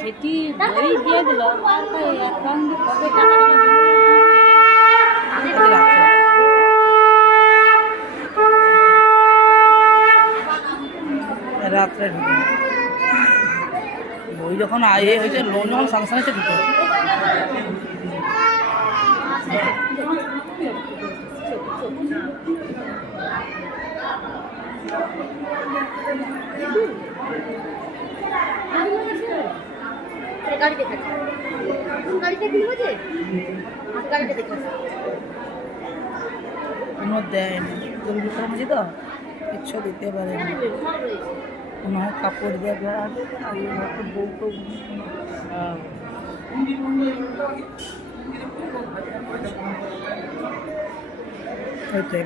সেটি বই দিয়ে দিল অ্যাকাউন্টে কবে টাকা রাত্রে ঢুকে বই যখন আয়ে হয়েছে লোন যখন সাংসার হয়েছে ঢুকে গাড়িতে থাকে গাড়িতে কি হয়েছে গাড়িতে দেখে কোনো দেয় না গরিব মাঝি তো কিচ্ছু দিতে পারে না কোনো কাপড় দেওয়া আছে আর বউ তো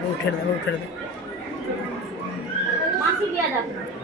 উঠে দেবে মাসি দেওয়া যাবে